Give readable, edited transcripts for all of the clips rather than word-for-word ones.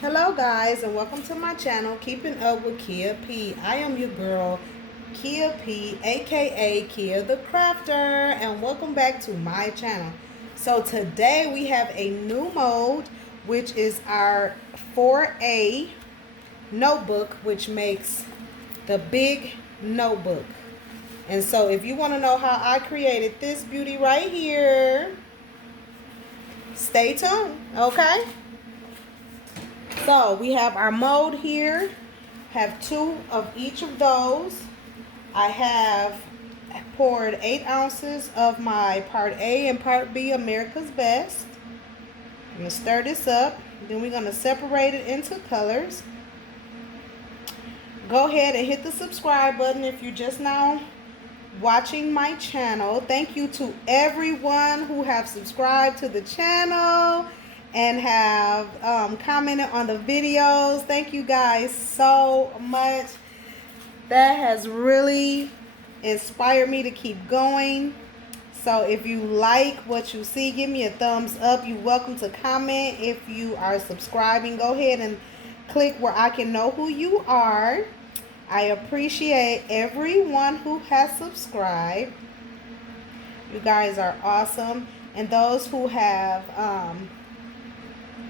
Hello guys, and welcome to my channel, Keeping Up with Kia P. I am your girl, Kia P, aka Kia the Crafter, and welcome back to my channel. So today we have a new mode, which is our 4A notebook, which makes the big notebook. And so if you want to know how I created this beauty right here, stay tuned, okay? So we have our mold here, have 2 of each of those. I have poured 8 ounces of my part A and part B America's Best. I'm going to stir this up. Then we're going to separate it into colors. Go ahead and hit the subscribe button if you're just now watching my channel. Thank you to everyone who have subscribed to the channel and have commented on the videos. Thank you guys so much. That has really inspired me to keep going. So if you like what you see, give me a thumbs up. You're welcome to comment. If you are subscribing, go ahead and click where I can know who you are. I appreciate everyone who has subscribed. You guys are awesome. And those who have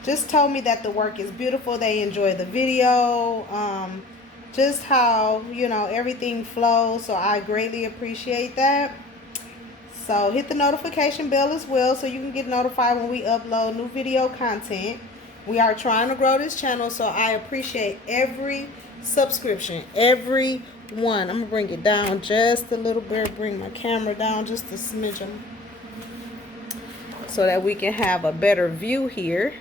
just told me that the work is beautiful, they enjoy the video, just how, you know, everything flows. So I greatly appreciate that. So hit the notification bell as well so you can get notified when we upload new video content. We are trying to grow this channel, so I appreciate every subscription, every one. I'm gonna bring it down just a little bit, bring my camera down just a smidgen so that we can have a better view here.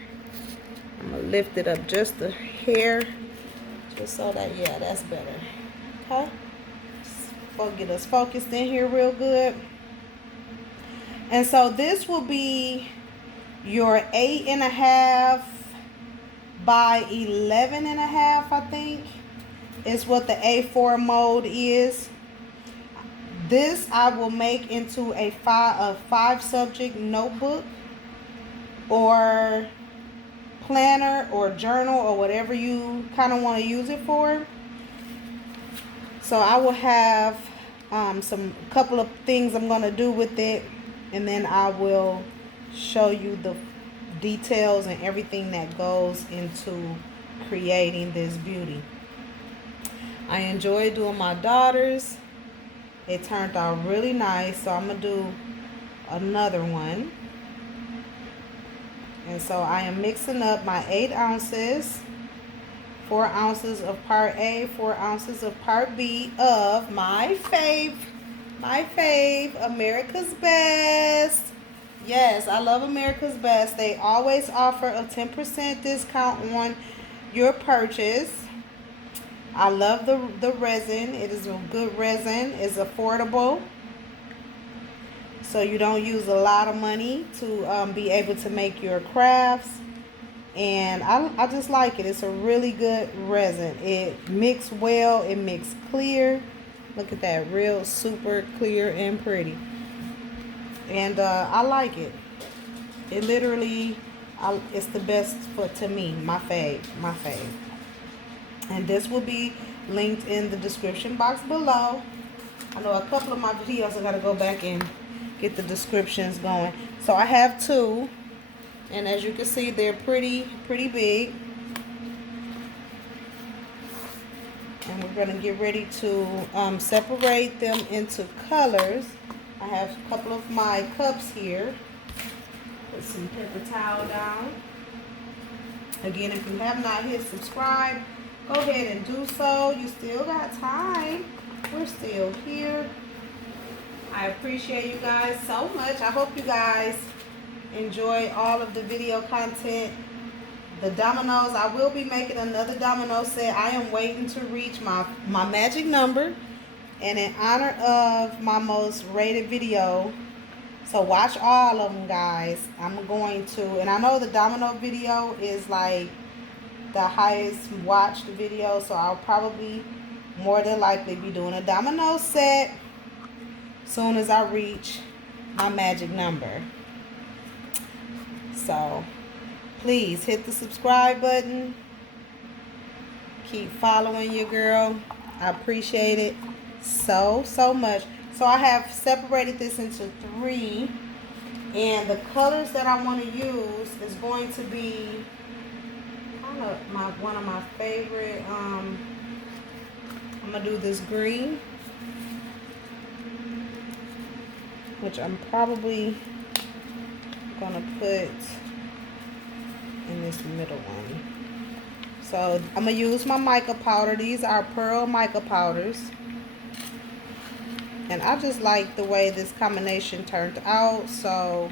I'm going to lift it up just a hair, just so that, yeah, that's better. Okay? Just get us focused in here real good. And so this will be your 8.5 by 11.5, I think, is what the A4 mold is. This I will make into a 5 subject notebook or planner or journal or whatever you kind of want to use it for. So I will have couple of things I'm going to do with it, and then I will show you the details and everything that goes into creating this beauty. I enjoy doing my daughters. It turned out really nice, so I'm going to do another one. And so I am mixing up my 8 ounces, 4 ounces of part A, 4 ounces of part B of my fave, America's Best. Yes, I love America's Best. They always offer a 10% discount on your purchase. I love the resin. It is a good resin. It's affordable, so you don't use a lot of money to be able to make your crafts. And I just like it. It's a really good resin. It mixes well. It mixes clear. Look at that. Real super clear and pretty. And I like it. It literally, it's the best to me. My fave. And this will be linked in the description box below. I know a couple of my videos I got to go back and get the descriptions going. So I have 2, and as you can see, they're pretty big. And we're going to get ready to separate them into colors. I have a couple of my cups here. Put some paper towel down. Again, if you have not hit subscribe, go ahead and do so. You still got time. We're still here. I appreciate you guys so much. I hope you guys enjoy all of the video content. The dominoes, I will be making another domino set. I am waiting to reach my magic number. And in honor of my most rated video, so watch all of them, guys. I'm going to, and I know the domino video is like the highest watched video, so I'll probably more than likely be doing a domino set soon as I reach my magic number. So please hit the subscribe button. Keep following your girl. I appreciate it so much. So I have separated this into 3, and the colors that I want to use is going to be kind of one of my favorite. I'm gonna do this green, which I'm probably gonna put in this middle one. So I'm gonna use my mica powder. These are pearl mica powders. And I just like the way this combination turned out. So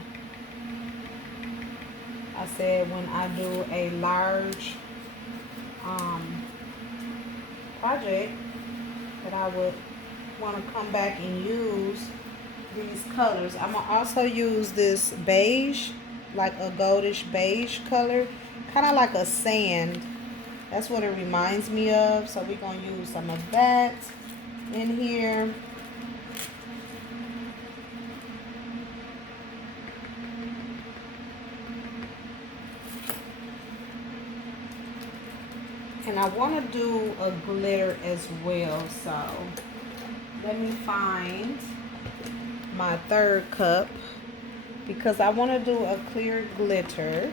I said when I do a large project that I would want to come back and use these colors. I'm going to also use this beige, like a goldish beige color. Kind of like a sand. That's what it reminds me of. So we're going to use some of that in here. And I want to do a glitter as well. So let me find my 3rd cup, because I want to do a clear glitter.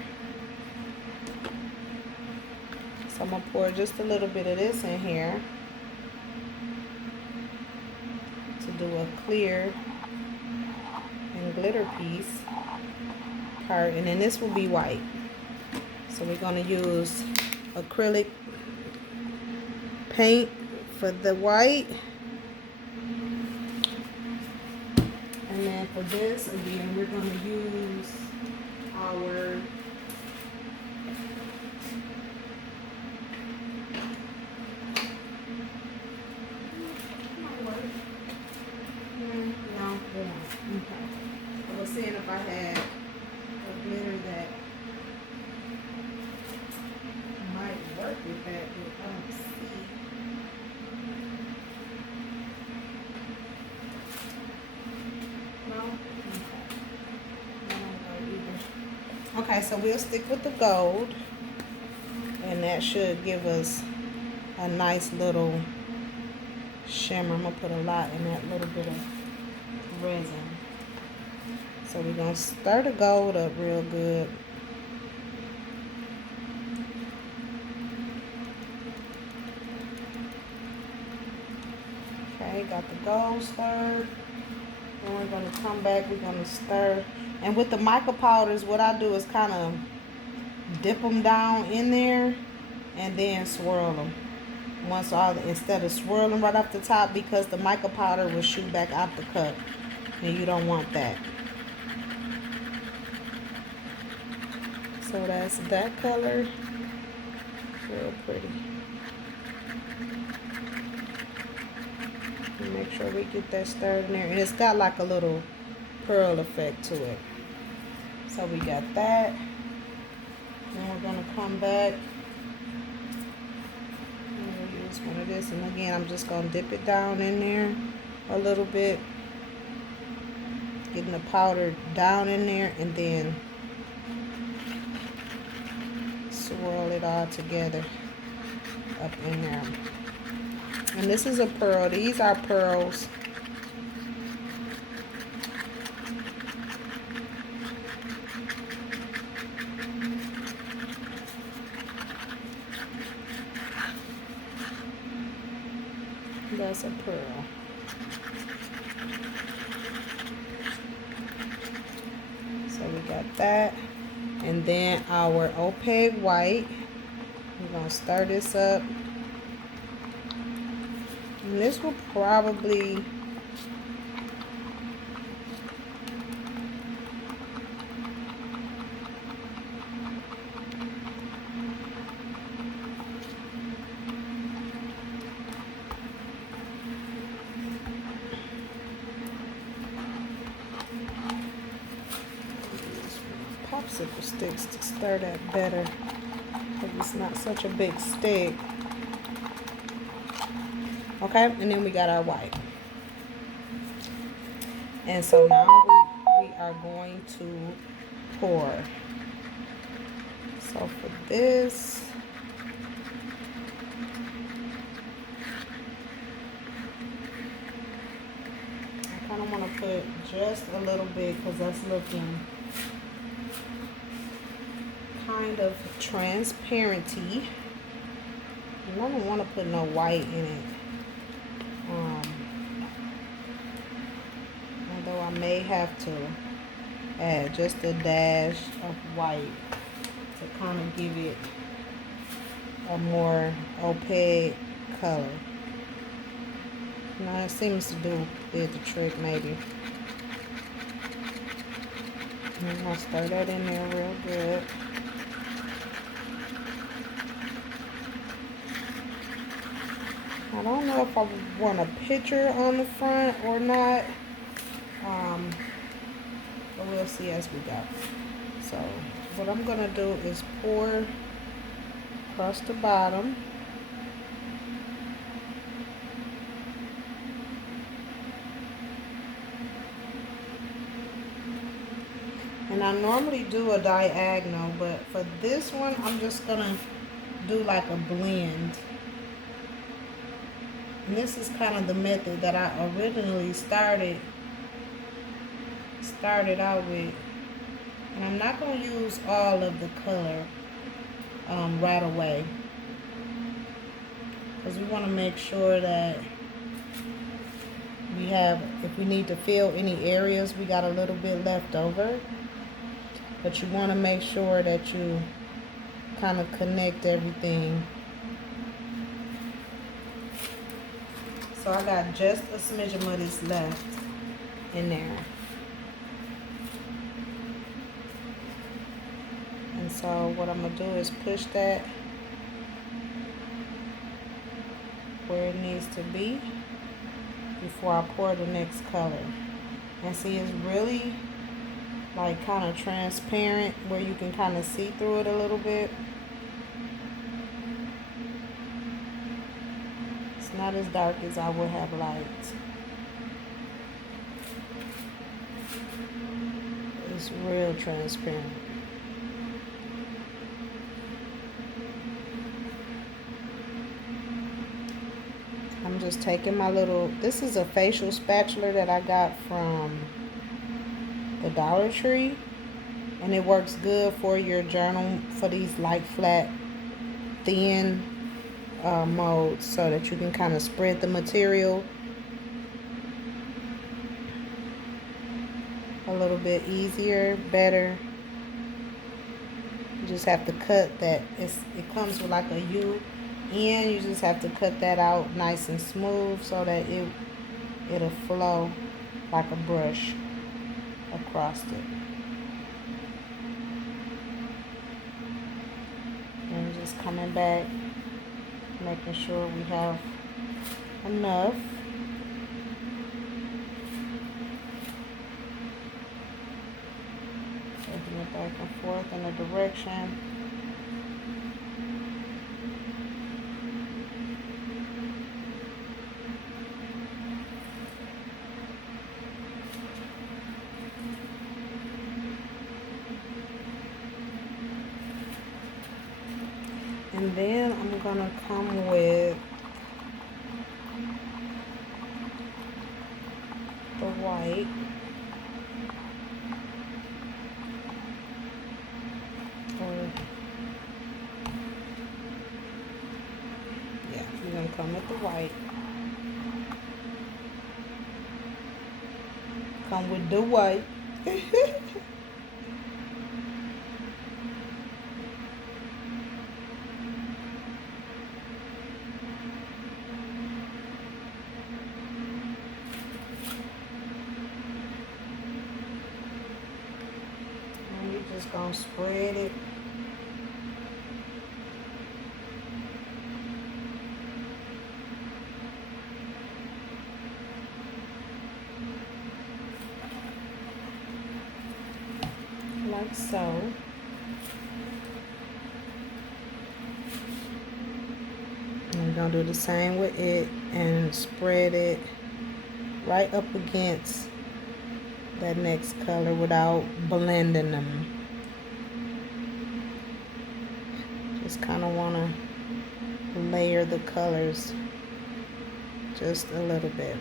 So I'm going to pour just a little bit of this in here to do a clear and glitter piece part. And then this will be white. So we're going to use acrylic paint for the white. And then for this, again, we're going to use our I was seeing if I had a glitter that might work with that, but I don't see. No? Okay. Okay, so we'll stick with the gold, and that should give us a nice little shimmer. I'm going to put a lot in that little bit of resin. So we're going to stir the gold up real good. Okay, got the gold stirred. Then we're going to come back, we're going to stir. And with the mica powders, what I do is kind of dip them down in there and then swirl them. Once instead of swirling right off the top, because the mica powder will shoot back out the cup, and you don't want that. So that's that color. Real pretty. And make sure we get that stirred in there. And it's got like a little pearl effect to it. So we got that. Then we're going to come back. And we'll use one of this. And again, I'm just going to dip it down in there a little bit. Getting the powder down in there, and then swirl it all together up in there. And this is a pearl. These are pearls. That's a pearl. So we got that. And then our opaque white. We're going to stir this up. And this will probably I'm popsicle sticks to stir that better, because it's not such a big stick. Okay, and then we got our white. And so now we are going to pour. So for this, I kind of want to put just a little bit, because that's looking kind of transparency. And I don't want to put no white in it. Although I may have to add just a dash of white to kind of give it a more opaque color. Now it seems to do the trick maybe. I'm gonna stir that in there real good. I don't know if I want a picture on the front or not. But we'll see as we go. So what I'm gonna do is pour across the bottom. And I normally do a diagonal, but for this one, I'm just gonna do like a blend. And this is kind of the method that I originally started out with. And I'm not going to use all of the color right away, because we want to make sure that we have, if we need to fill any areas, we got a little bit left over. But you want to make sure that you kind of connect everything. So I got just a smidgen of this left in there. And so what I'm going to do is push that where it needs to be before I pour the next color. And see, it's really like kind of transparent where you can kind of see through it a little bit. It's not as dark as I would have liked. It's real transparent. I'm just taking my little, this is a facial spatula that I got from the Dollar Tree, and it works good for your journal, for these light, flat, thin molds, so that you can kind of spread the material a little bit easier, better. You just have to cut that. It comes with like a U end. You just have to cut that out nice and smooth so that it'll flow like a brush across it. And just coming back, making sure we have enough. Taking it back and forth in a direction. And then I'm gonna come with the white. We're gonna come with the white. Come with the white. Just gonna spread it. Like so. gonna do the same with it and spread it right up against that next color without blending them. Just kind of want to layer the colors just a little bit.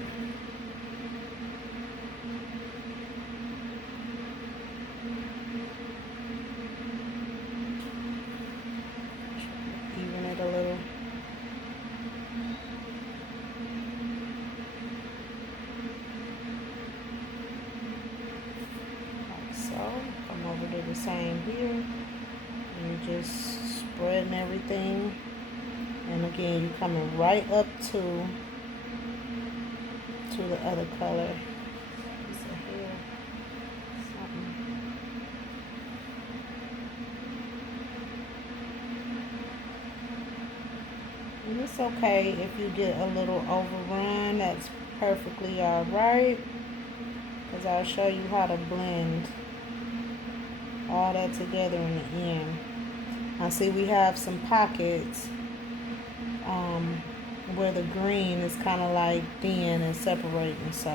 Even it a little. Like so. Come over to the same here. And just spreading everything. And again, you're coming right up to the other color. And it's okay if you get a little overrun. That's perfectly alright. Because I'll show you how to blend all that together in the end. Now see, we have some pockets where the green is kind of like thin and separating, so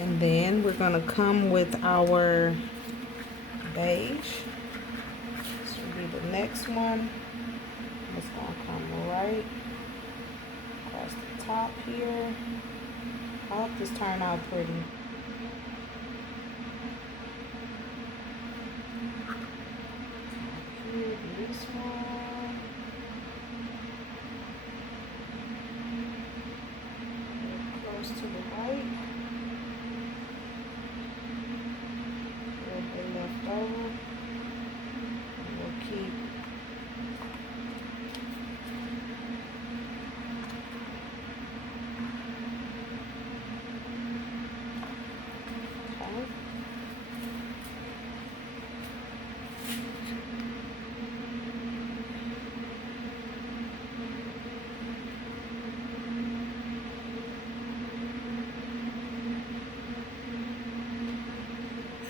and then we're gonna come with our beige. This will be the next one. It's gonna come right across the top here. I hope this turned out pretty. This one. Close to the right. A little bit left over. And we'll keep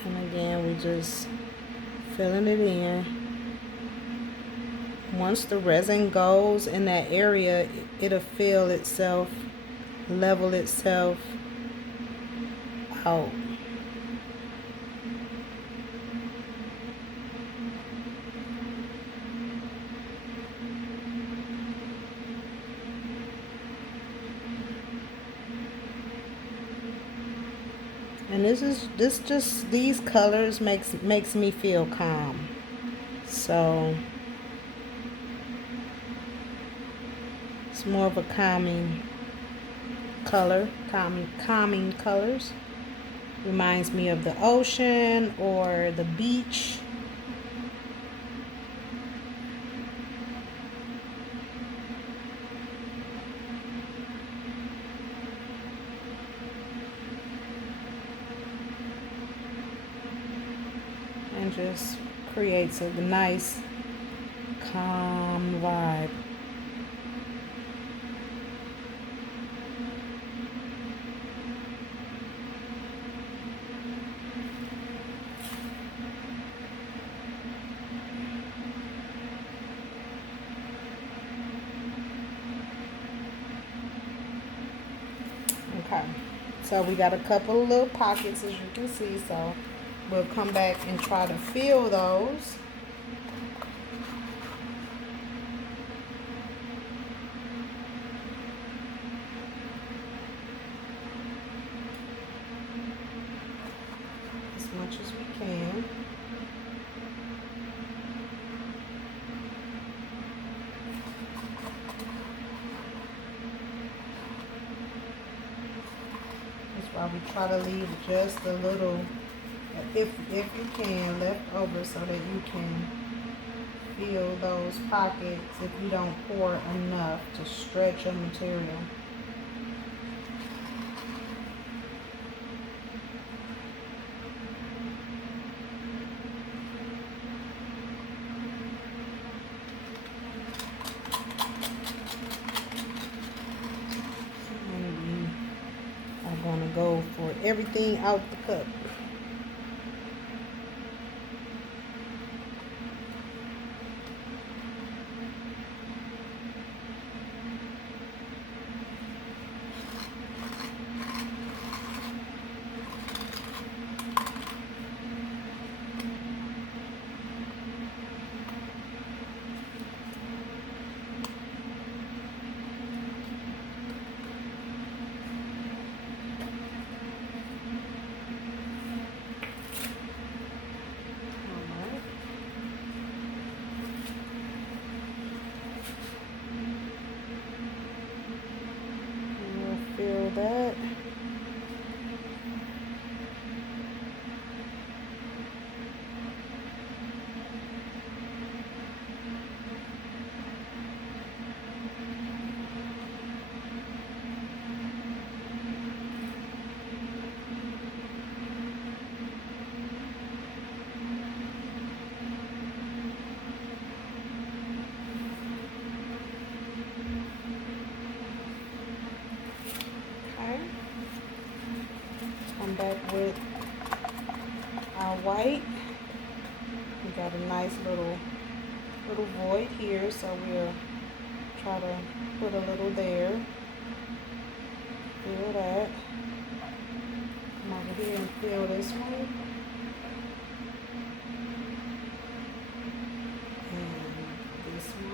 and again, we just filling it in. Once the resin goes in that area, it'll fill itself, level itself out. And these colors makes me feel calm. So it's more of a calming color, calming colors. Reminds me of the ocean or the beach. And just creates a nice calm vibe. Okay, so we got a couple of little pockets, as you can see, so we'll come back and try to fill those. As much as we can. That's why we try to leave just a little, if you can, left over so that you can fill those pockets if you don't pour enough to stretch your material. And we are going to go for everything out the cup. come back with our white. We got a nice little void here, so we'll try to put a little there. Fill that. Come over here and fill this one. And this one.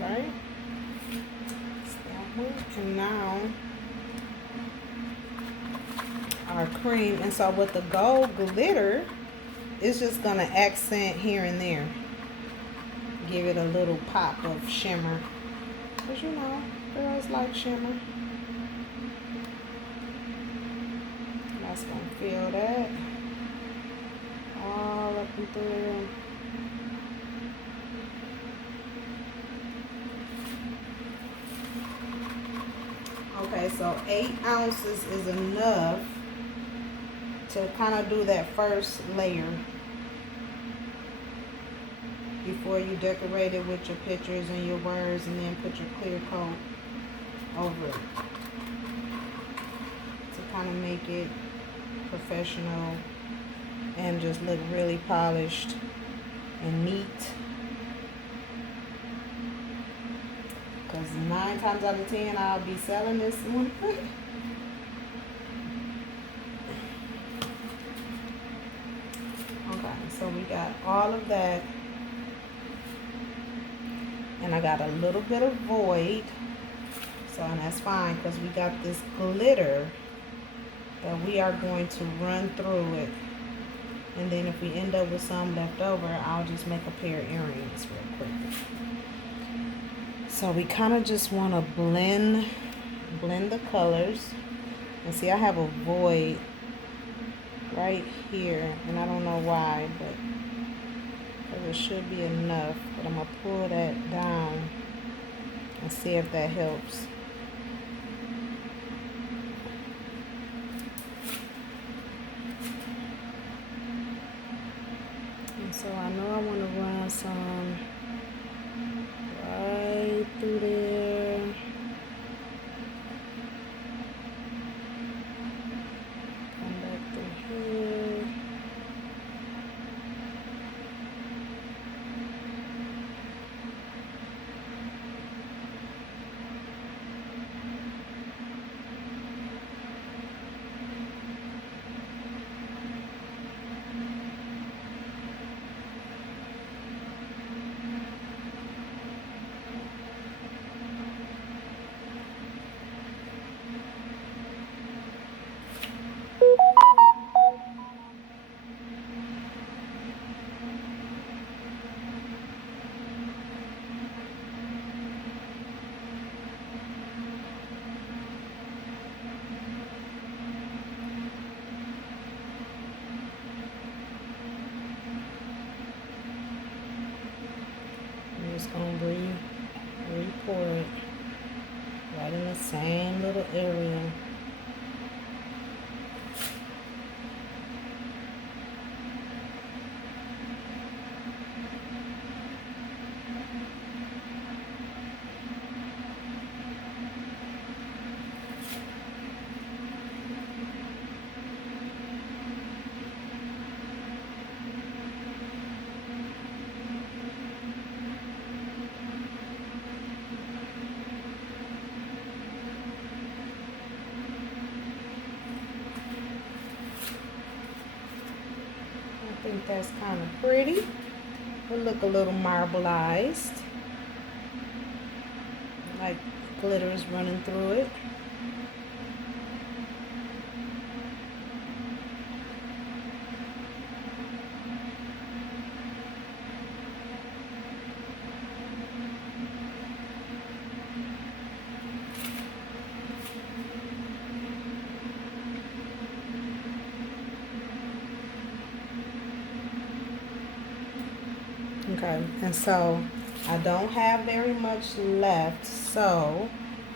Right? And now our cream, and so with the gold glitter, it's just gonna accent here and there, give it a little pop of shimmer, because you know girls like shimmer. That's gonna fill that all up and through. Okay, so 8 ounces is enough to kind of do that first layer before you decorate it with your pictures and your words, and then put your clear coat over it to kind of make it professional and just look really polished and neat. Because 9 times out of 10, I'll be selling this one. Okay, so we got all of that. And I got a little bit of void. So, and that's fine, because we got this glitter that we are going to run through it. And then if we end up with some left over, I'll just make a pair of earrings real quick. So we kind of just want to blend the colors. And see, I have a void right here, and I don't know why, but it should be enough. But I'm going to pull that down and see if that helps. And so I know I want to run some right through there. Come back through here. Just gonna re-pour it right in the same little area. I think that's kind of pretty. It'll look a little marbleized. like glitter is running through it. Okay, and so I don't have very much left, so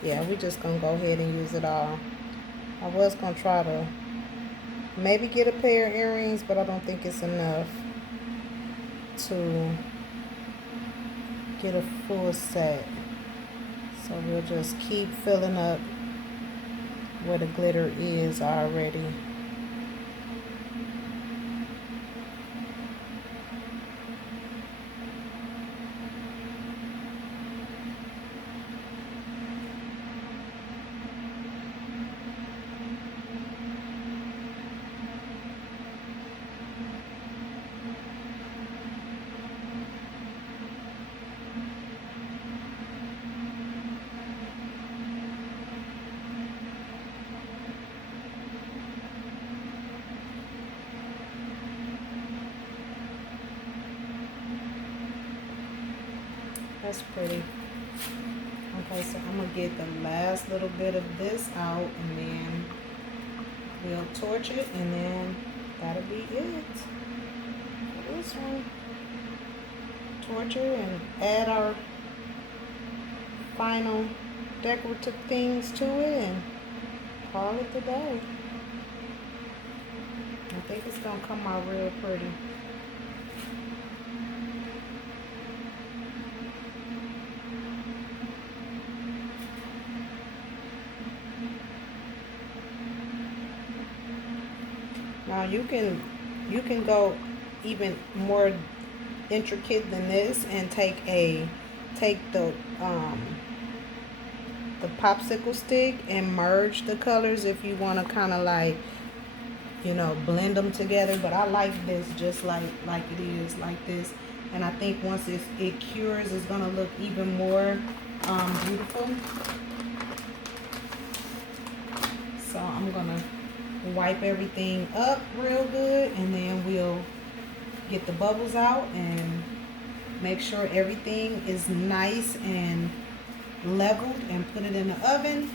yeah, we're just gonna go ahead and use it all. I was gonna try to maybe get a pair of earrings, but I don't think it's enough to get a full set. So we'll just keep filling up where the glitter is already. That's pretty. Okay, so I'm gonna get the last little bit of this out, and then we'll torch it, and then that'll be it for this one. Torch it and add our final decorative things to it and call it a day. I think it's gonna come out real pretty. Now you can go even more intricate than this and take the popsicle stick and merge the colors if you want to kind of like, you know, blend them together. But I like this just like it is, like this. And I think once it cures, it's gonna look even more beautiful. So I'm gonna wipe everything up real good, and then we'll get the bubbles out and make sure everything is nice and leveled, and put it in the oven.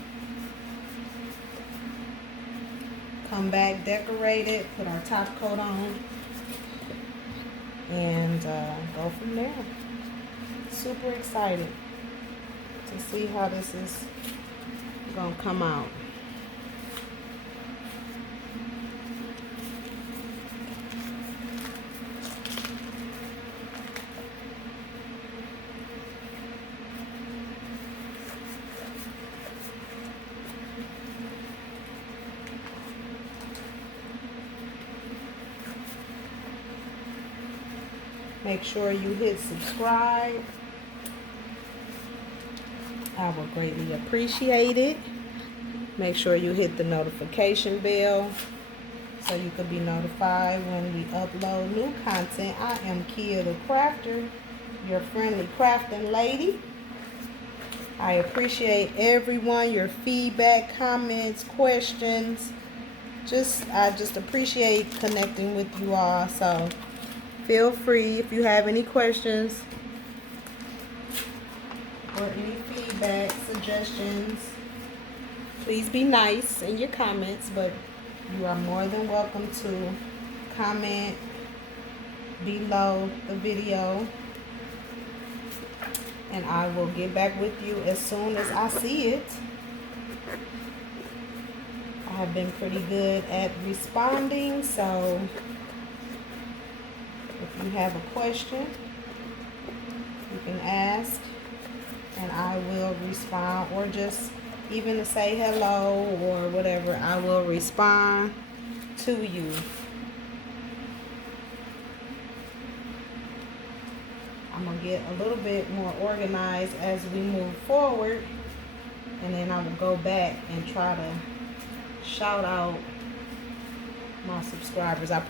Come back, decorate it, put our top coat on, and go from there. Super excited to see how this is gonna come out. Make sure you hit subscribe. I would greatly appreciate it. Make sure you hit the notification bell so you could be notified when we upload new content. I am Kia the Crafter, your friendly crafting lady. I appreciate everyone, your feedback, comments, questions. I just appreciate connecting with you all. So feel free if you have any questions or any feedback, suggestions. Please be nice in your comments, but you are more than welcome to comment below the video, and I will get back with you as soon as I see it. I have been pretty good at responding, so if you have a question, you can ask and I will respond, or just even to say hello or whatever, I will respond to you. I'm going to get a little bit more organized as we move forward, and then I will go back and try to shout out my subscribers. I'm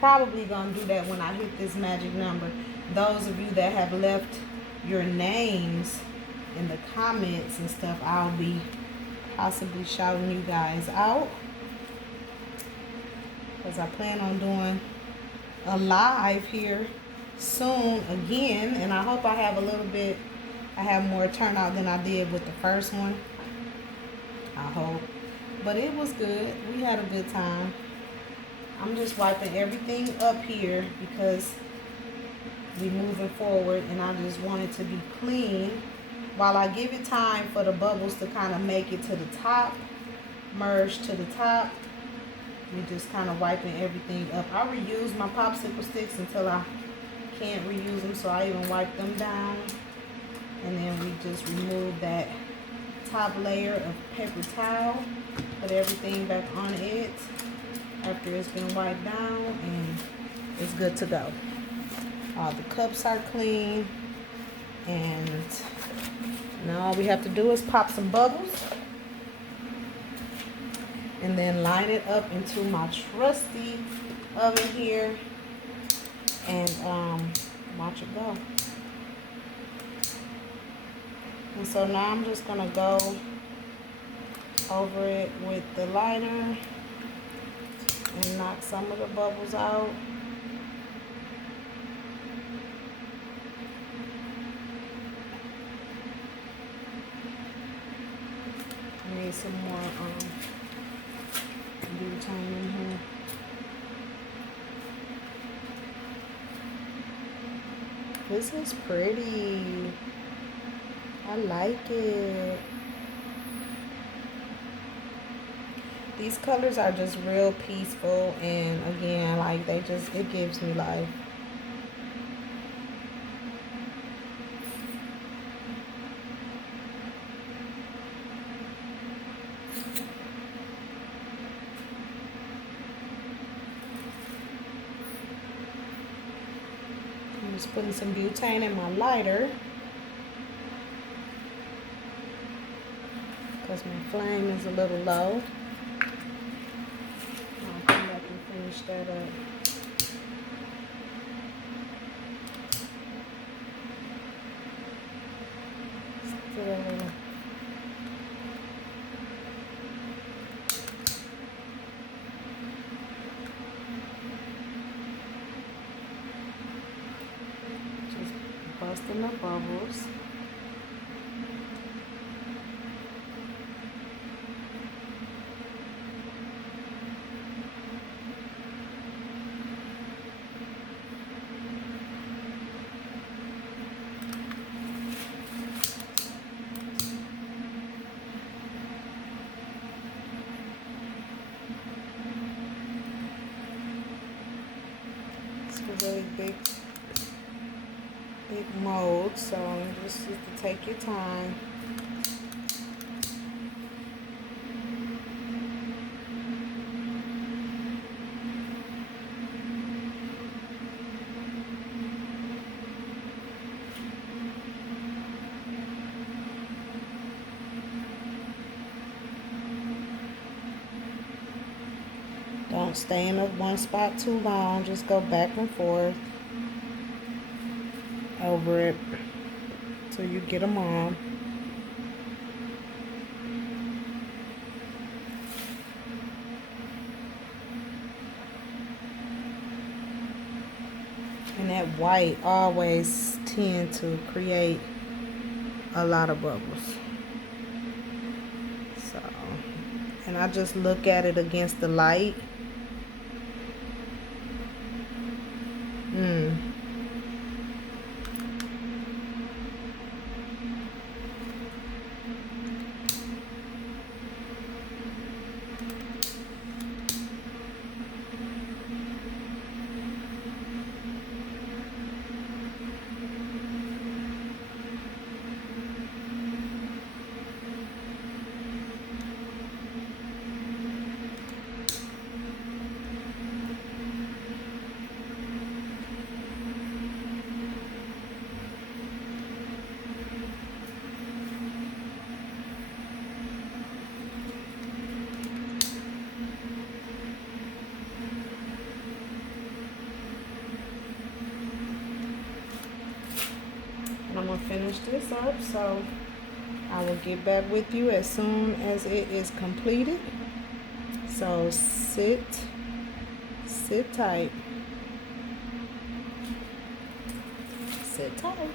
probably gonna do that when I hit this magic number. Those of you that have left your names in the comments and stuff, I'll be possibly shouting you guys out, because I plan on doing a live here soon again, and I hope I have more turnout than I did with the first one. I hope. But it was good. We had a good time. I'm just wiping everything up here because we moving forward, and I just want it to be clean while I give it time for the bubbles to kind of make it to the top, merge to the top. We just kind of wiping everything up. I reuse my popsicle sticks until I can't reuse them, so I even wipe them down. And then we just remove that top layer of paper towel, put everything back on it after it's been wiped down, and it's good to go. All the cups are clean, and now all we have to do is pop some bubbles and then line it up into my trusty oven here, and watch it go. And so now I'm just gonna go over it with the lighter and knock some of the bubbles out. I need some more butane in here. This is pretty. I like it. These colors are just real peaceful, and again, like it gives me life. I'm just putting some butane in my lighter because my flame is a little low. I'll come back and finish that up. Still a little. Just busting the bubbles. Really big mold, so just to take your time. Don't stay in one spot too long. Just go back and forth over it till you get them on. And that white always tend to create a lot of bubbles. So, and I just look at it against the light. I'm gonna finish this up, so I will get back with you as soon as it is completed. So sit tight. Sit tight.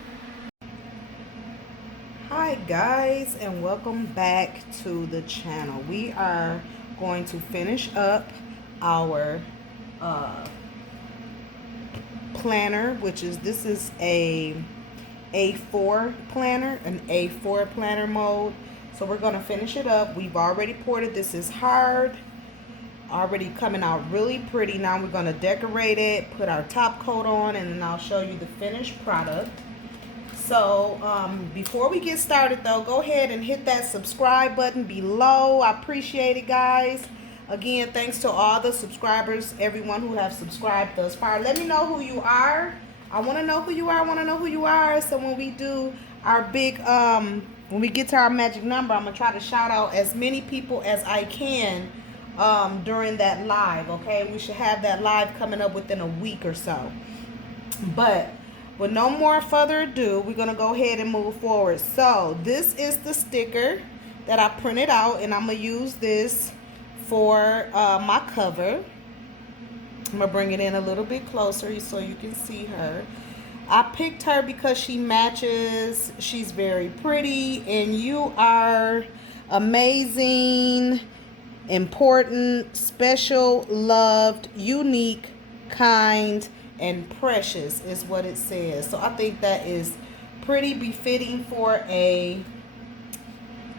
Hi guys, and welcome back to the channel. We are going to finish up our planner, which is, this is a A4 planner, an A4 planner mode. So we're going to finish it up. We've already poured it. This is hard, already coming out really pretty. Now we're going to decorate it, put our top coat on, and then I'll show you the finished product. So before we get started though, go ahead and hit that subscribe button below. I appreciate it, guys. Again, thanks to all the subscribers, everyone who have subscribed thus far. Let me know who you are. I want to know who you are. I want to know who you are. So when we do our big, when we get to our magic number, I'm going to try to shout out as many people as I can during that live, okay? We should have that live coming up within a week or so. But with no more further ado, we're going to go ahead and move forward. So this is the sticker that I printed out, and I'm going to use this for my cover. I'm going to bring it in a little bit closer so you can see her. I picked her because she matches. She's very pretty, and you are amazing, important, special, loved, unique, kind, and precious is what it says. So I think that is pretty befitting for a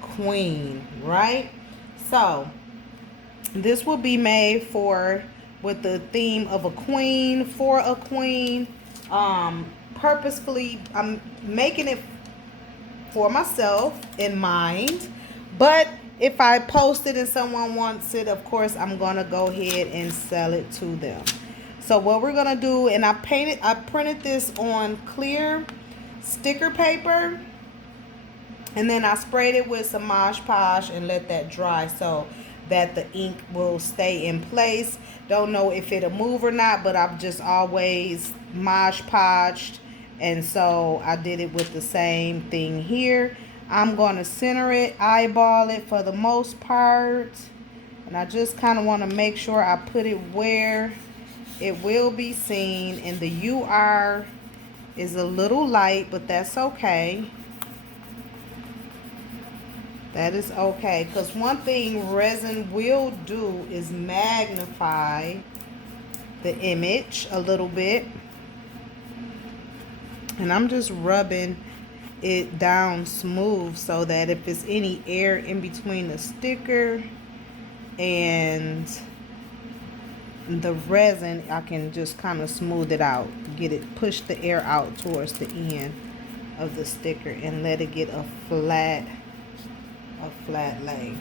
queen, right? So this will be made for with the theme of a queen, for a queen. Purposefully, I'm making it for myself in mind, but if I post it and someone wants it, of course I'm gonna go ahead and sell it to them. So what we're gonna do, and I printed this on clear sticker paper, and then I sprayed it with some Mod Podge and let that dry so that the ink will stay in place. Don't know if it'll move or not, but I've just always Mod Podged, and so I did it with the same thing here. I'm going to center it, eyeball it for the most part, and I just kind of want to make sure I put it where it will be seen. And the UR is a little light, but that's okay. That is okay, because one thing resin will do is magnify the image a little bit. And I'm just rubbing it down smooth so that if there's any air in between the sticker and the resin, I can just kind of smooth it out, push the air out towards the end of the sticker and let it get a flat lay.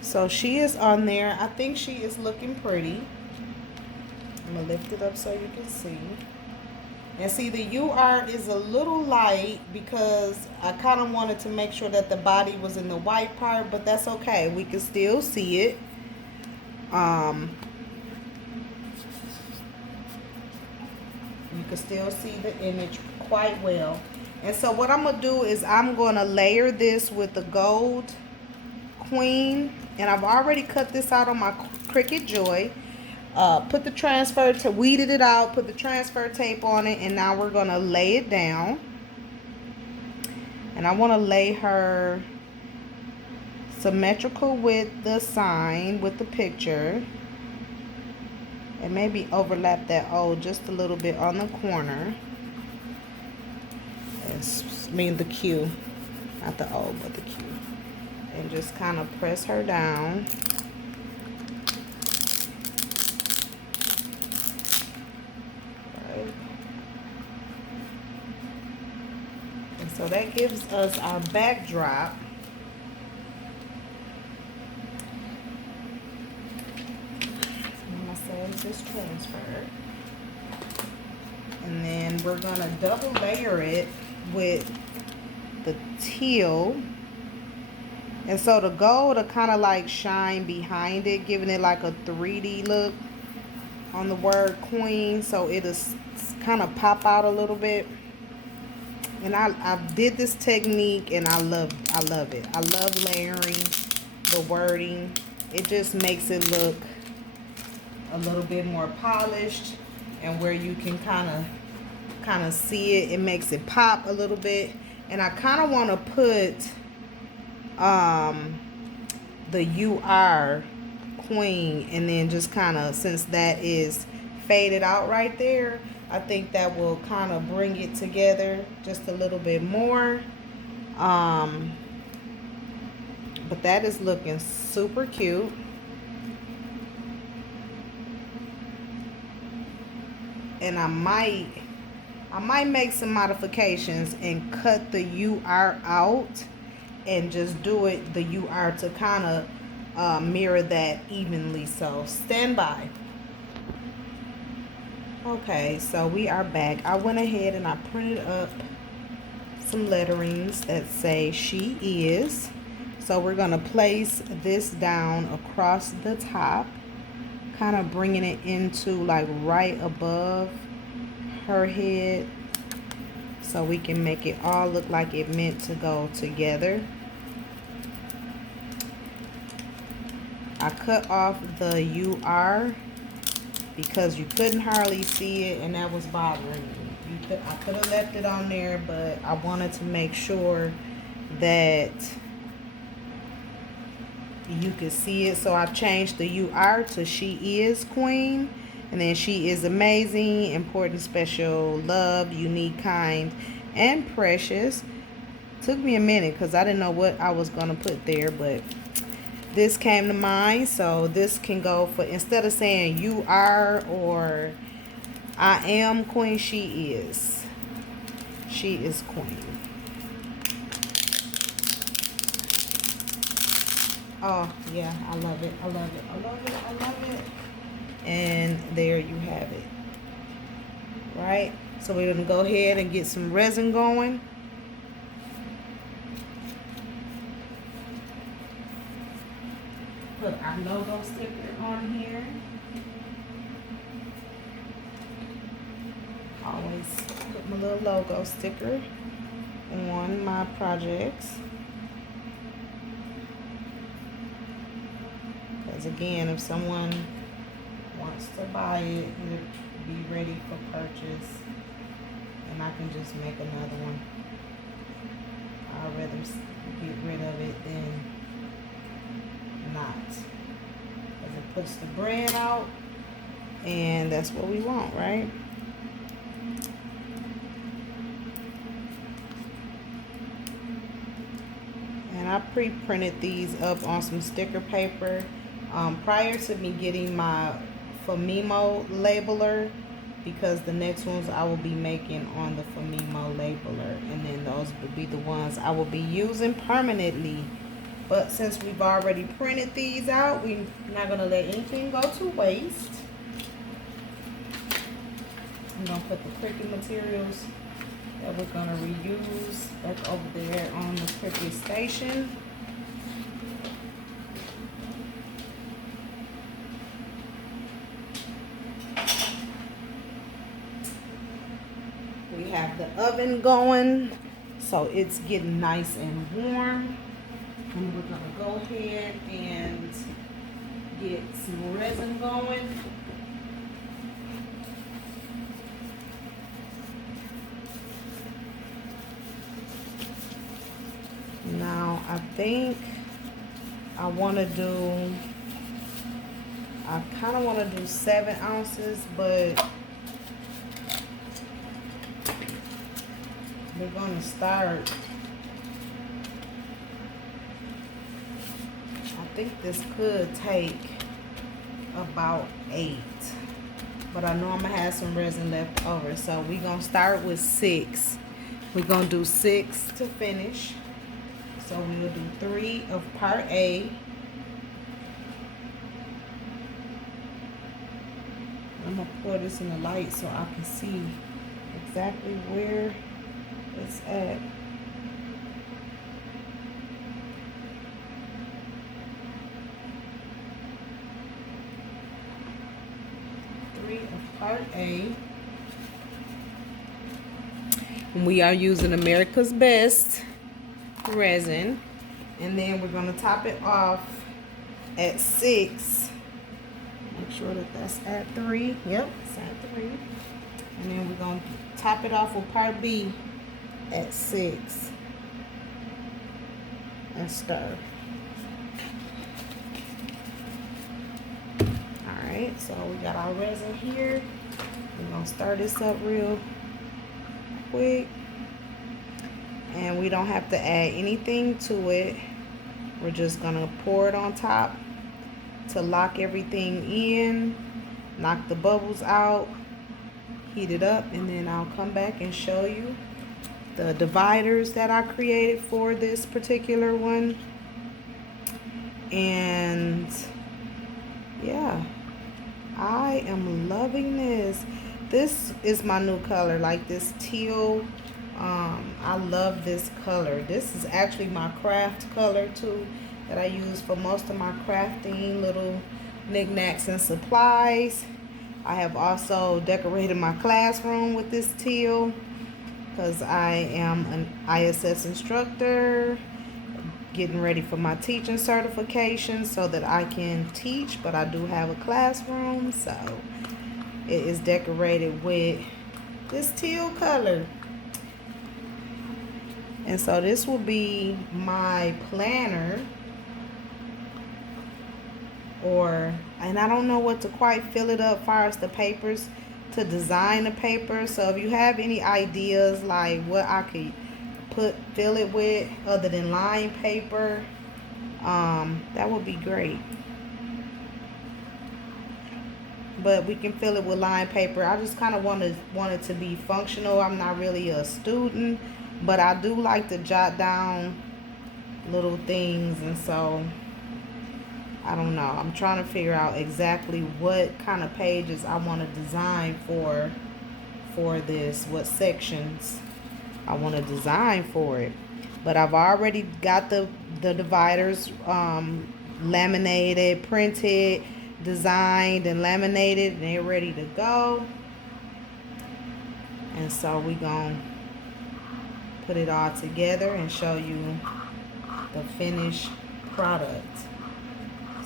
So she is on there. I think she is looking pretty. I'm gonna lift it up so you can see. And see, the UR is a little light because I kind of wanted to make sure that the body was in the white part, but that's okay. We can still see it. You can still see the image quite well. And so what I'm going to do is I'm going to layer this with the gold queen. And I've already cut this out on my Cricut Joy. Put the transfer to weeded it out, put the transfer tape on it, and now we're going to lay it down. And I want to lay her symmetrical with the sign, with the picture. And maybe overlap that O just a little bit on the corner. I mean the Q, not the O, but the Q. And just kind of press her down. Right. And so that gives us our backdrop. I'm gonna save this transfer. And then we're gonna double layer it with the teal, and so the gold will kind of like shine behind it, giving it like a 3D look on the word queen, so it'll kind of pop out a little bit. And I did this technique and I love it. I love layering the wording. It just makes it look a little bit more polished, and where you can kind of see it, it makes it pop a little bit. And I kind of want to put the UR Queen, and then just kind of, since that is faded out right there, I think that will kind of bring it together just a little bit more. But that is looking super cute. And I might make some modifications and cut the UR out and just do it, the UR, to kind of mirror that evenly. So stand by. Okay, so we are back. I went ahead and I printed up some letterings that say she is. So we're going to place this down across the top, kind of bringing it into like right above her head, so we can make it all look like it meant to go together. I cut off the UR because you couldn't hardly see it, and that was bothering me. I could have left it on there, but I wanted to make sure that you could see it. So I changed the UR to she is queen, and then she is amazing, important, special, loved, unique, kind, and precious. Took me a minute because I didn't know what I was going to put there, but this came to mind. So this can go for, instead of saying you are or I am queen, she is. She is queen. Oh yeah, I love it. I love it. I love it. I love it. And there you have it. Right? So we're going to go ahead and get some resin going. Put our logo sticker on here. Always put my little logo sticker on my projects. Because again, if someone wants to buy it, it'll be ready for purchase, and I can just make another one. I'd rather get rid of it than not, because it puts the brand out, and that's what we want, right? And I pre-printed these up on some sticker paper prior to me getting my Famimo labeler, because the next ones I will be making on the Famimo labeler, and then those will be the ones I will be using permanently. But since we've already printed these out, we're not going to let anything go to waste. I'm going to put the Cricut materials that we're going to reuse back over there on the Cricut station. We have the oven going, so it's getting nice and warm. And we're going to go ahead and get some resin going. Now I think I kind of want to do 7 ounces, but we're going to start. I think this could take about 8, but I know I'm going to have some resin left over, so we're going to start with 6. We're going to do 6 to finish. So we'll do 3 of part A. I'm going to pour this in the light so I can see exactly where it's at. Part A. We are using America's Best resin. And then we're going to top it off at 6. Make sure that that's at 3. Yep, it's at 3. And then we're going to top it off with part B at 6. And stir. Alright, so we got our resin here. We're going to stir this up real quick. And we don't have to add anything to it. We're just going to pour it on top to lock everything in, knock the bubbles out, heat it up, and then I'll come back and show you the dividers that I created for this particular one. And yeah, I am loving this. This is my new color, like this teal. I love this color. This is actually my craft color too, that I use for most of my crafting little knickknacks and supplies. I have also decorated my classroom with this teal because I am an ISS instructor, getting ready for my teaching certification so that I can teach, but I do have a classroom, so it is decorated with this teal color. And so this will be my planner, and I don't know what to quite fill it up as far as the papers to design the paper. So if you have any ideas like what I could fill it with other than line paper, that would be great. But we can fill it with line paper. I just kind of want it to be functional. I'm not really a student, but I do like to jot down little things, and so I don't know. I'm trying to figure out exactly what kind of pages I want to design for this, what sections I want to design for it. But I've already got the dividers laminated, printed, designed, and laminated, and they're ready to go. And so we're going to put it all together and show you the finished product.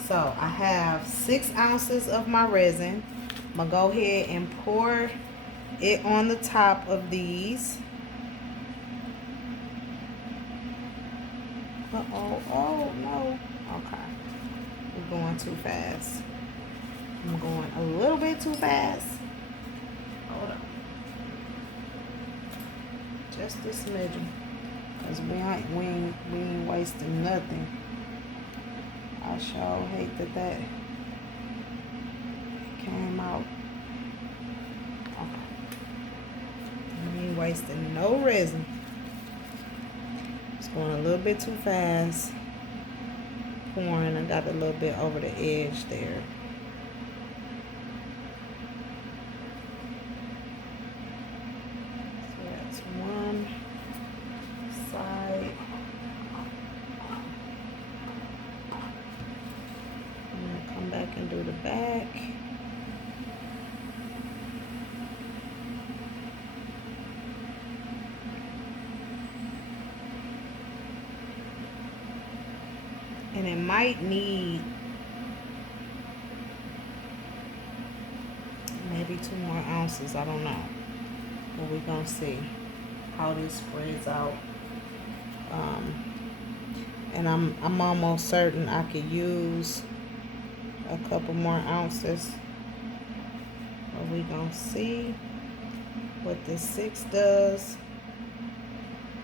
So I have 6 ounces of my resin. I'm going to go ahead and pour it on the top of these. Oh no. Okay. We're going too fast. I'm going a little bit too fast. Hold on. Just a smidgen. Because we ain't wasting nothing. I sure hate that came out. Okay. We ain't wasting no resin. It's going a little bit too fast. Pouring, I got a little bit over the edge there. So that's one side. Back and do the back. And it might need maybe 2 more ounces. I don't know. But we're gonna see how this spreads out. And I'm almost certain I could use a couple more ounces, but we gonna see what this 6 does.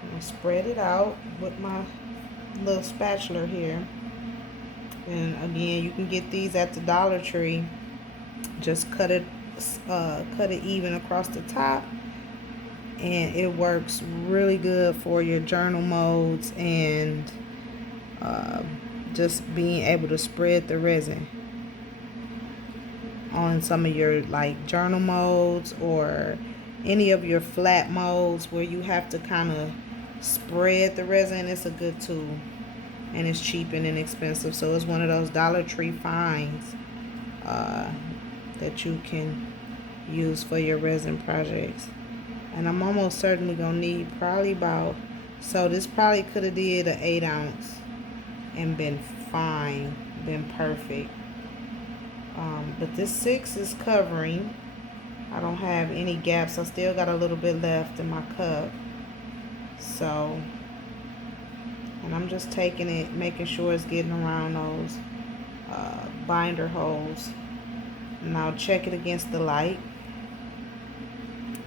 I'm gonna spread it out with my little spatula here, and again, you can get these at the Dollar Tree. Just cut it even across the top, and it works really good for your journal molds and just being able to spread the resin on some of your like journal molds or any of your flat molds where you have to kind of spread the resin. It's a good tool, and it's cheap and inexpensive. So it's one of those Dollar Tree finds that you can use for your resin projects. And I'm almost certainly gonna need probably about, so this probably could have did an 8 ounce and been fine, been perfect. But this 6 is covering. I don't have any gaps. I still got a little bit left in my cup. So, and I'm just taking it, making sure it's getting around those binder holes. And I'll check it against the light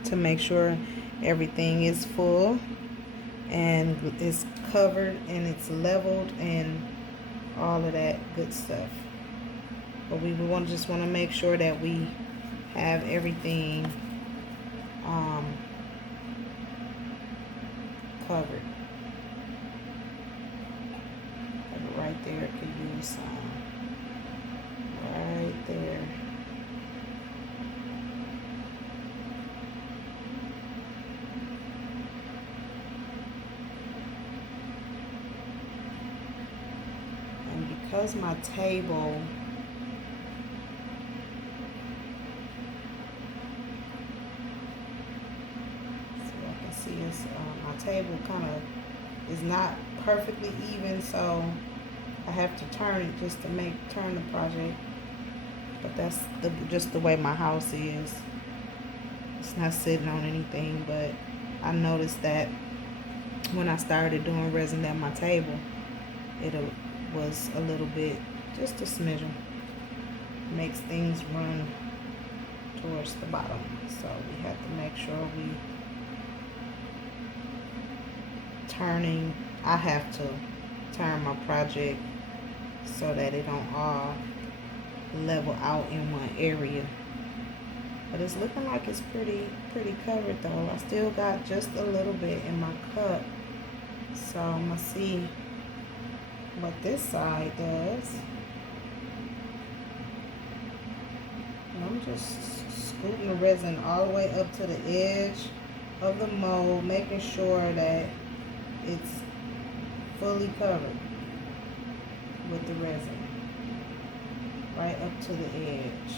to make sure everything is full and it's covered and it's leveled and all of that good stuff. But we just want to make sure that we have everything covered. Right there could use some. Right there. And because my table my table kind of is not perfectly even, so I have to turn it just to turn the project. But that's just the way my house is. It's not sitting on anything, but I noticed that when I started doing resin at my table, it was a little bit, just a smidgen. Makes things run towards the bottom. So we have to make sure we I have to turn my project so that it don't all level out in one area. But it's looking like it's pretty covered though. I still got just a little bit in my cup. So I'm gonna see what this side does. And I'm just scooting the resin all the way up to the edge of the mold, making sure that it's fully covered with the resin right up to the edge.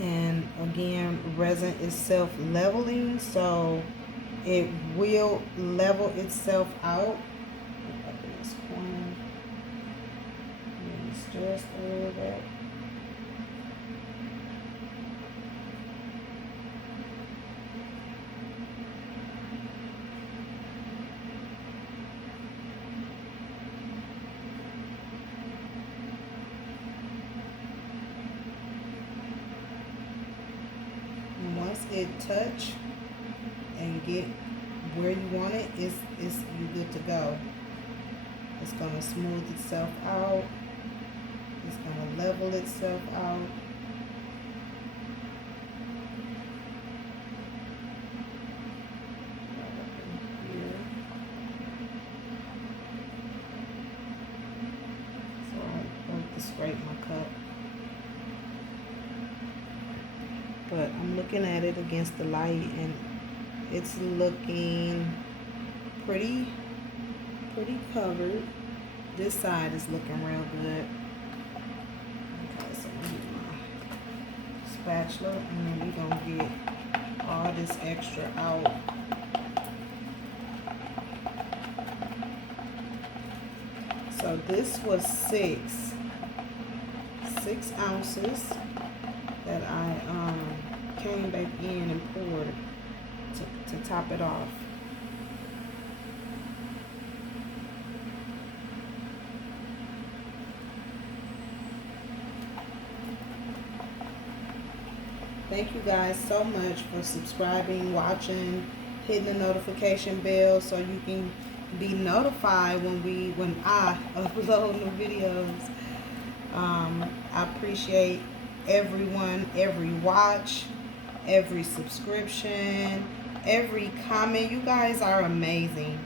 And again, resin is self-leveling, so it will level itself out. Up in this corner, it's just a little bit. It touch and get where you want it, is you good to go. It's going to smooth itself out. It's going to level itself out. So I like to scrape my cup. But I'm looking at it against the light and it's looking pretty covered. This side is looking real good. Okay, so I'm gonna get my spatula and then we're gonna get all this extra out. So this was 6 ounces that I came back in and poured to top it off. Thank you guys so much for subscribing, watching, hitting the notification bell so you can be notified when I upload new videos. I appreciate everyone, every watch, every subscription, every comment. You guys are amazing.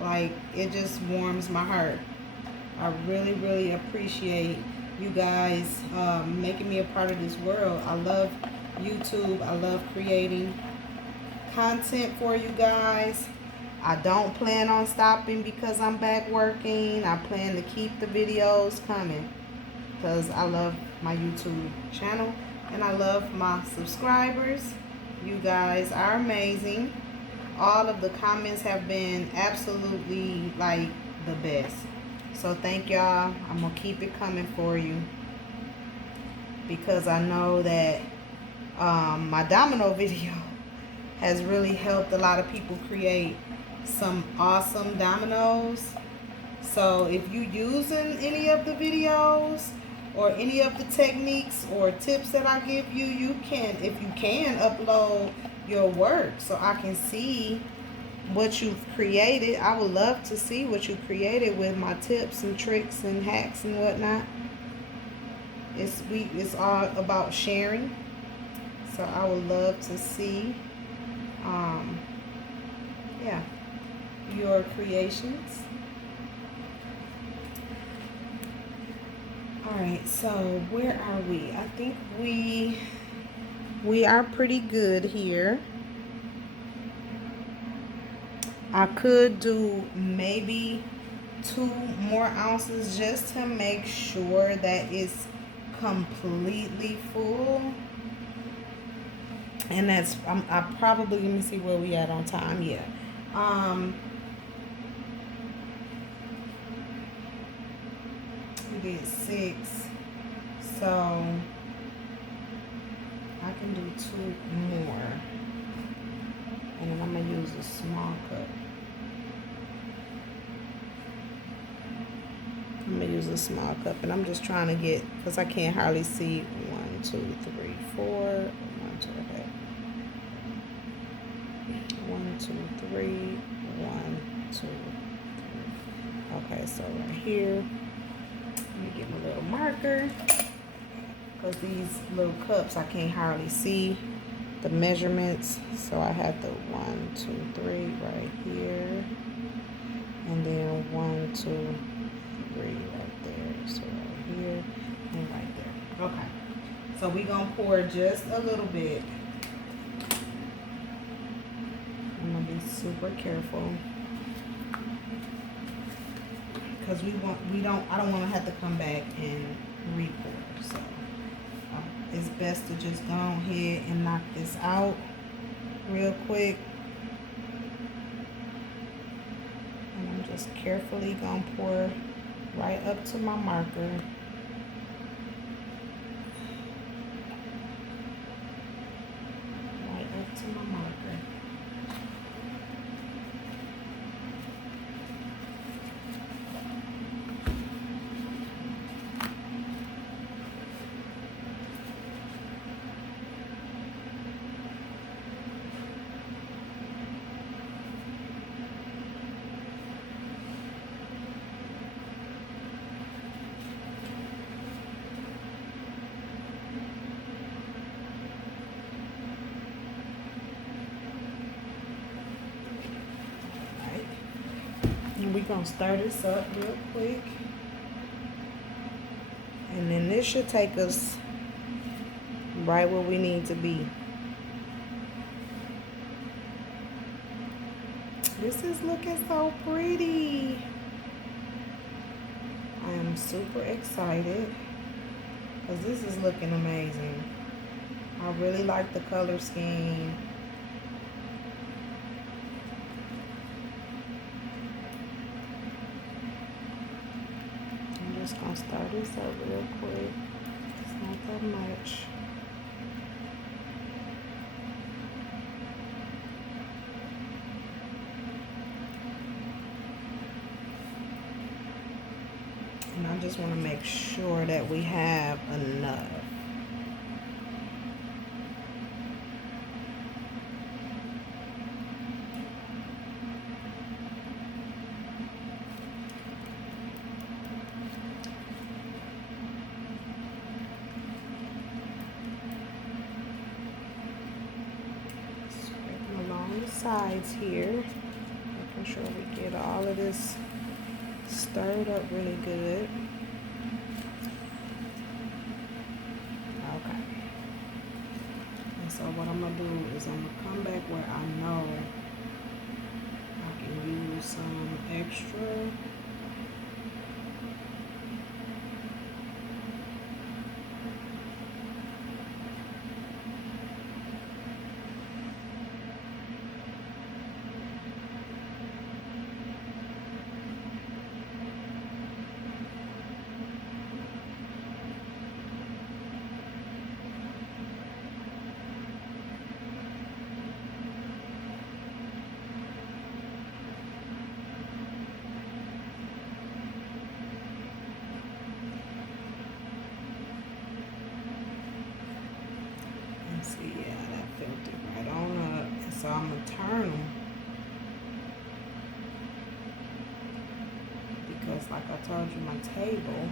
Like, it just warms my heart. I really appreciate you guys making me a part of this world. I love YouTube. I love creating content for you guys. I don't plan on stopping because I'm back working. I plan to keep the videos coming. because I love my YouTube channel and I love my subscribers. You guys are amazing. All of the comments have been absolutely like the best. So thank y'all. I'm gonna keep it coming for you, because I know that my domino video has really helped a lot of people create some awesome dominoes. So if you using any of the videos or any of the techniques or tips that I give you, you can, if you can, upload your work so I can see what you've created. I would love to see what you created with my tips and tricks and hacks and whatnot. It's all about sharing. So I would love to see yeah, your creations. All right, so where are we? I think we are pretty good here. I could do maybe 2 more ounces just to make sure that it's completely full. And that's, I probably, let me see where we at on time. Yeah. We did 6. So I can do 2 more. And then I'm going to use a small cup. I'm going to use a small cup. And I'm just trying to get, because I can't hardly see. 1, 2, 3, 4. 1, 2, okay. 1, 2, 3. 1, 2, 3. Okay, so right here. Let me get my little marker. Because these little cups, I can't hardly see the measurements. So I have the 1, 2, 3 right here. And then 1, 2, 3 right there. So right here and right there. Okay. So we're going to pour just a little bit. I'm going to be super careful. Because I don't want to have to come back and re-pour. So it's best to just go ahead and knock this out real quick. And I'm just carefully going to pour right up to my marker. Right up to my marker. We're going to stir this up real quick. And then this should take us right where we need to be. This is looking so pretty. I am super excited because this is looking amazing. I really like the color scheme. I'm just gonna start this up real quick. It's not that much. And I just want to make sure that we have enough. Sides here, making sure we get all of this stirred up really good. Okay. And so what I'm gonna do is I'm gonna come back where I know I can use some extra. filled it right on up. And so I'm going to turn them. Because like I told you, my table,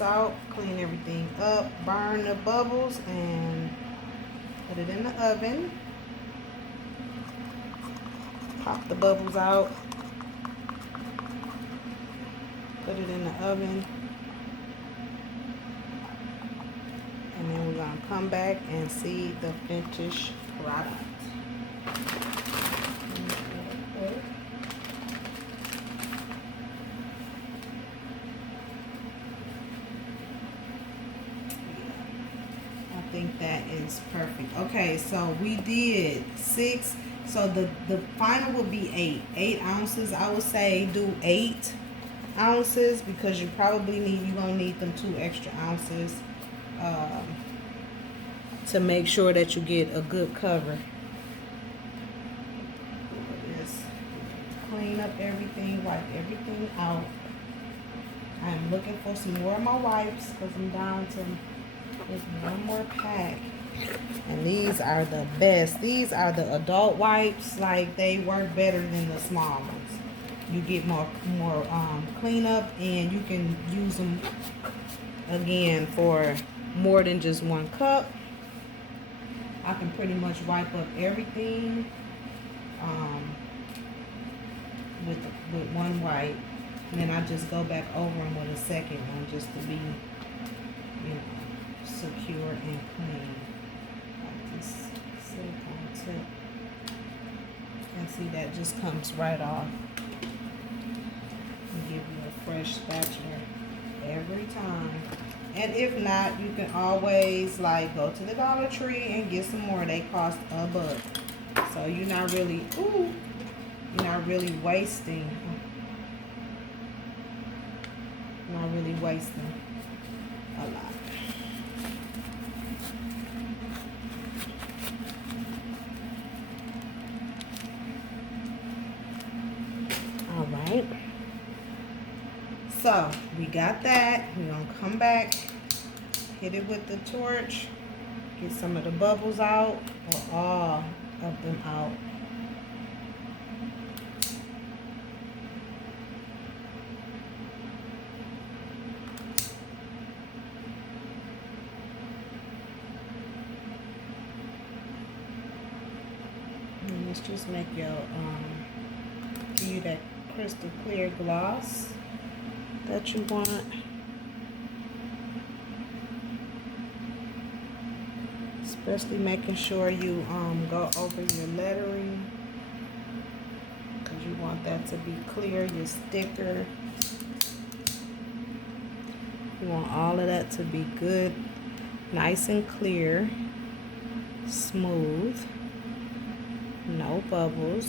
out, clean everything up, burn the bubbles, and put it in the oven. Pop the bubbles out, put it in the oven, and then we're going to come back and see the finished product. I think that is perfect. Okay, so we did 6. So the final will be 8 ounces. I would say do 8 ounces because you're gonna need them 2 extra ounces to make sure that you get a good cover. Just clean up everything, wipe everything out. I'm looking for some more of my wipes because I'm down to just one more pack. And these are the best. These are the adult wipes. Like, they work better than the small ones. You get more cleanup, and you can use them again for more than just 1 cup. I can pretty much wipe up everything with 1 wipe, and then I just go back over them with a second one just to be, secure and clean. Like this silicone tip. And see, that just comes right off. And give you a fresh spatula every time. And if not, you can always go to the Dollar Tree and get some more. They cost $1. So you're not really wasting. Not really wasting a lot. All right. So we got that. We're gonna come back, hit it with the torch, get some of the bubbles out, or all of them out. And let's just make your give you that crystal clear gloss that you want. Especially making sure you go over your lettering, because you want that to be clear, your sticker. You want all of that to be good, nice and clear, smooth, no bubbles.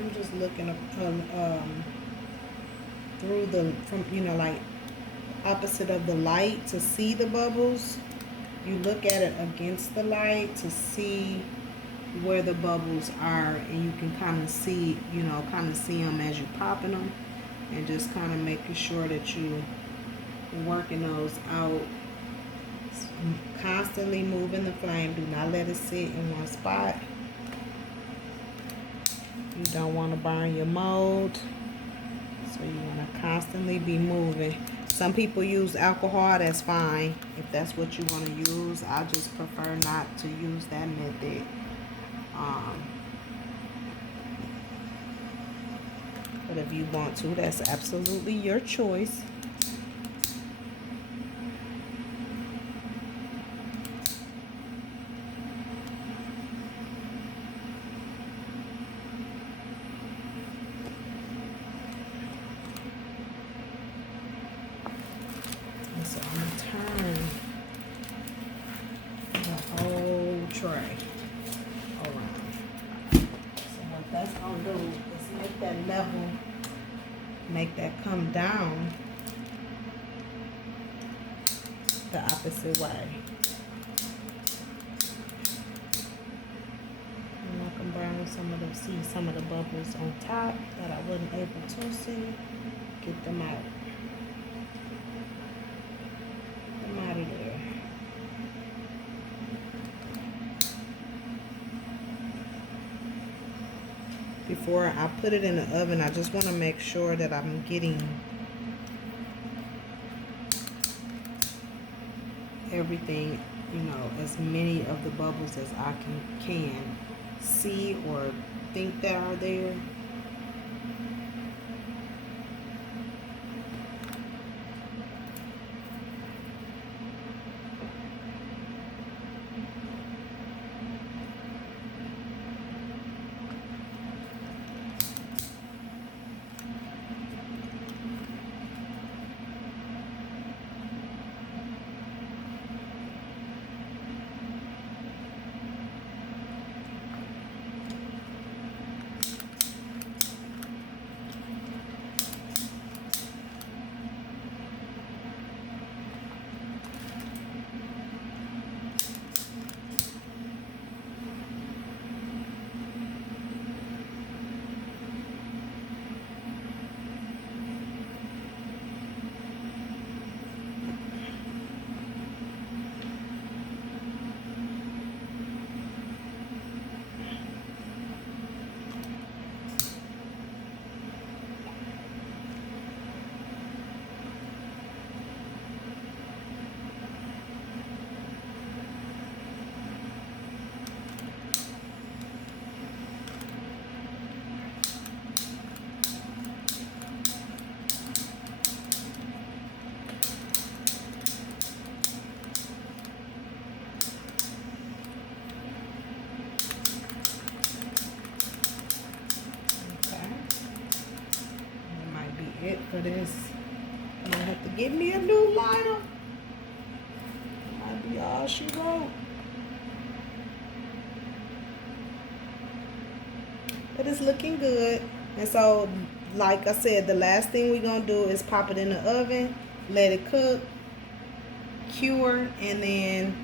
I'm just looking through like opposite of the light to see the bubbles. You look at it against the light to see where the bubbles are, and you can kind of see them as you're popping them, and just kind of making sure that you working those out constantly. constantly moving the flame. Do not let it sit in one spot. You don't want to burn your mold, so you want to constantly be moving. Some people use alcohol. That's fine if that's what you want to use. I just prefer not to use that method. But if you want to, that's absolutely your choice. And so I'm going to turn the whole tray around. So what that's going to do is make that level, make that come down the opposite way. And I can burn some of the bubbles on top that I wasn't able to see. Get them out. Get them out of there. Before I put it in the oven, I just want to make sure that I'm getting everything, you know, as many of the bubbles as I can see or think that are there. It for this. I'm gonna have to get me a new lighter. Might be all she wrote. But it's looking good. And so, like I said, the last thing we're gonna do is pop it in the oven, let it cook, cure, and then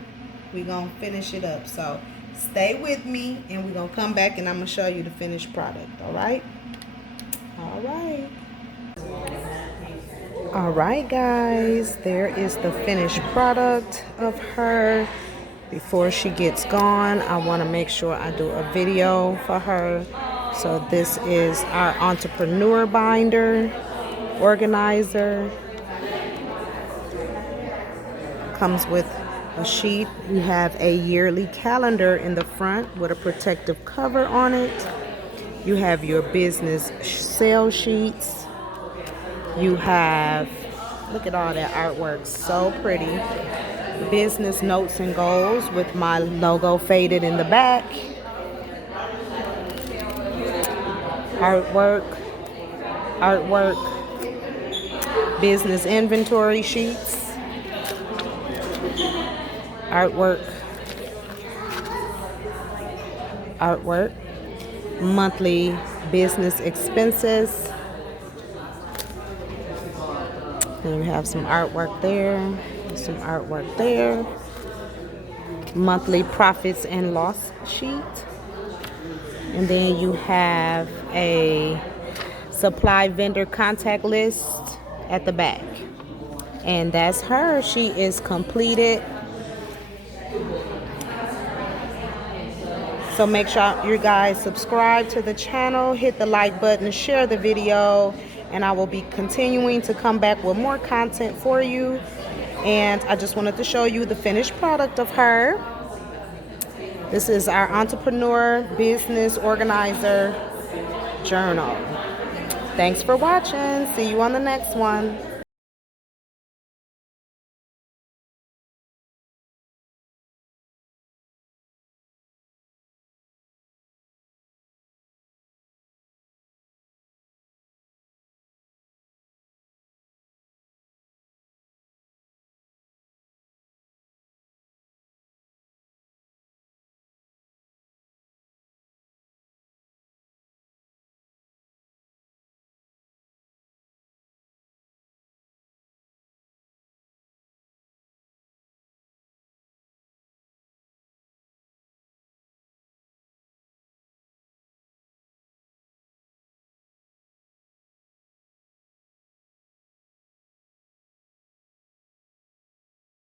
we're gonna finish it up. So stay with me and we're gonna come back and I'm gonna show you the finished product. Alright? Alright. Alright guys, there is the finished product of her. Before she gets gone, I want to make sure I do a video for her. So this is our entrepreneur binder, organizer. Comes with a sheet. You have a yearly calendar in the front with a protective cover on it. You have your business sales sheets. You have, look at all that artwork, so pretty. Business notes and goals with my logo faded in the back. Artwork, business inventory sheets, artwork, monthly business expenses. And we have some artwork there, some artwork there. Monthly profits and loss sheet. And then you have a supply vendor contact list at the back. And that's her. She is completed. So make sure you guys subscribe to the channel, hit the like button, share the video, and I will be continuing to come back with more content for you. And I just wanted to show you the finished product of her. This is our Entrepreneur Business Organizer Journal. Thanks for watching. See you on the next one.